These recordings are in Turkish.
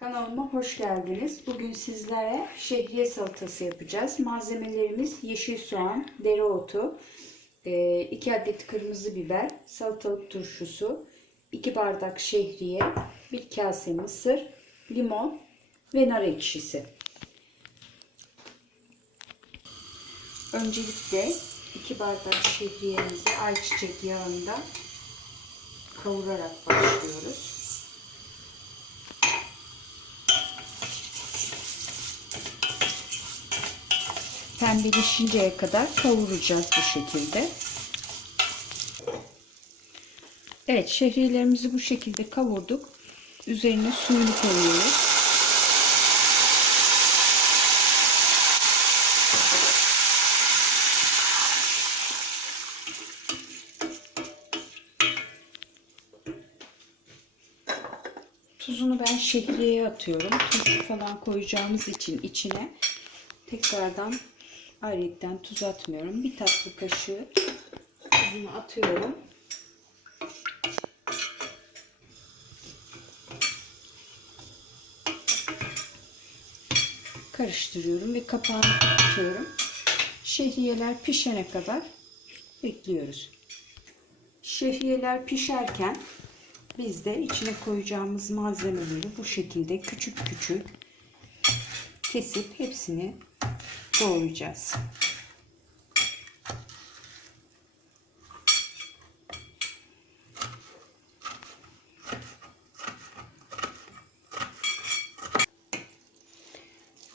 Kanalıma hoş geldiniz. Bugün sizlere şehriye salatası yapacağız. Malzemelerimiz yeşil soğan, dereotu, 2 adet kırmızı biber, salatalık turşusu, 2 bardak şehriye, 1 kase mısır, limon ve nar ekşisi. Öncelikle 2 bardak şehriyemizi ayçiçek yağında kavurarak başlıyoruz. Pembeleşinceye kadar kavuracağız bu şekilde. Evet şehriyelerimizi bu şekilde kavurduk. Üzerine suyunu koyuyoruz. Tuzunu ben şehriyeye atıyorum. Tuz falan koyacağımız için içine tekrardan ayrıca tuz atmıyorum. Bir tatlı kaşığı tuzunu atıyorum. Karıştırıyorum ve kapağını kapatıyorum. Şehriyeler pişene kadar bekliyoruz. Şehriyeler pişerken biz de içine koyacağımız malzemeleri bu şekilde küçük küçük kesip hepsini doğrayacağız.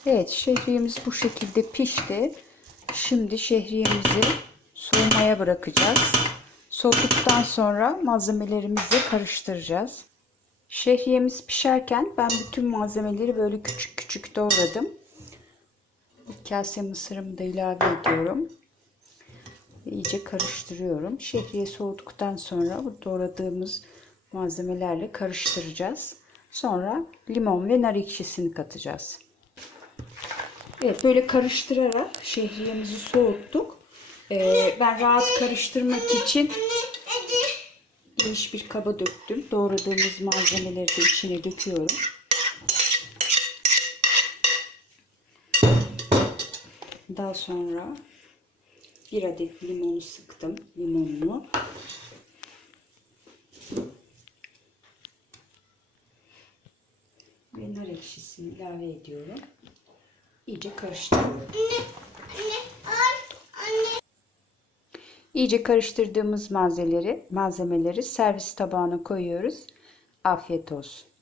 Evet şehriyemiz bu şekilde pişti. Şimdi şehriyemizi soğumaya bırakacağız. Soğuduktan sonra malzemelerimizi karıştıracağız. Şehriyemiz pişerken ben bütün malzemeleri böyle küçük küçük doğradım. Kase mısırımı da ilave ediyorum. İyice karıştırıyorum. Şehriye soğuduktan sonra bu doğradığımız malzemelerle karıştıracağız. Sonra limon ve nar ekşisini katacağız. Evet böyle karıştırarak şehriyemizi soğuttuk. Ee, ben rahat karıştırmak için geniş bir kaba döktüm. Doğradığımız malzemeleri de içine döküyorum. Daha sonra bir adet limonu sıktım. Limonunu. Ve nar ekşisini ilave ediyorum. İyice karıştırıyorum. İyice karıştırdığımız malzemeleri, malzemeleri servis tabağına koyuyoruz. Afiyet olsun.